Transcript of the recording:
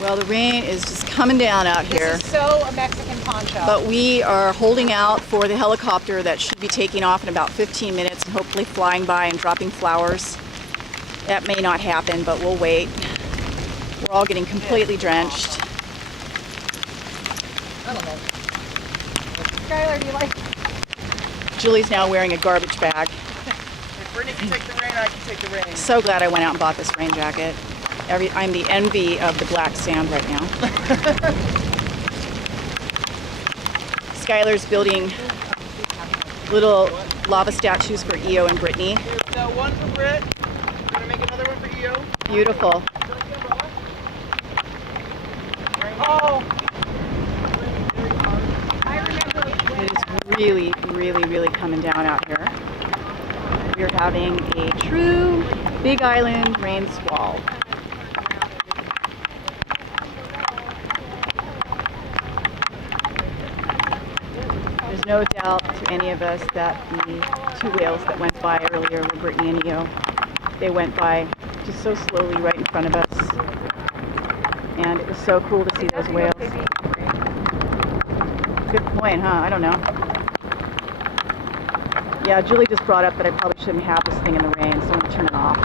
Well, the rain is just coming down out here. This is so a Mexican poncho. But we are holding out for the helicopter that should be taking off in about 15 minutes and hopefully flying by and dropping flowers. That may not happen, but we'll wait. We're all getting completely drenched. I don't know. Skylar, do you like? Julie's now wearing a garbage bag. If Brittany can take the rain, I can take the rain. So glad I went out and bought this rain jacket. I'm the envy of the black sand right now. Skylar's building little lava statues for Eo and Brittany. Here's one for Britt. We're gonna make another one for Eo. Beautiful. Oh. I remember. It is really, really, really coming down out here. We're having a true Big Island rain squall. There's no doubt to any of us that the two whales that went by earlier were Brittany and Eo. They went by just so slowly right in front of us. And it was so cool to see those whales. Good point, huh? I don't know. Yeah, Julie just brought up that I probably shouldn't have this thing in the rain, so I'm going to turn it off.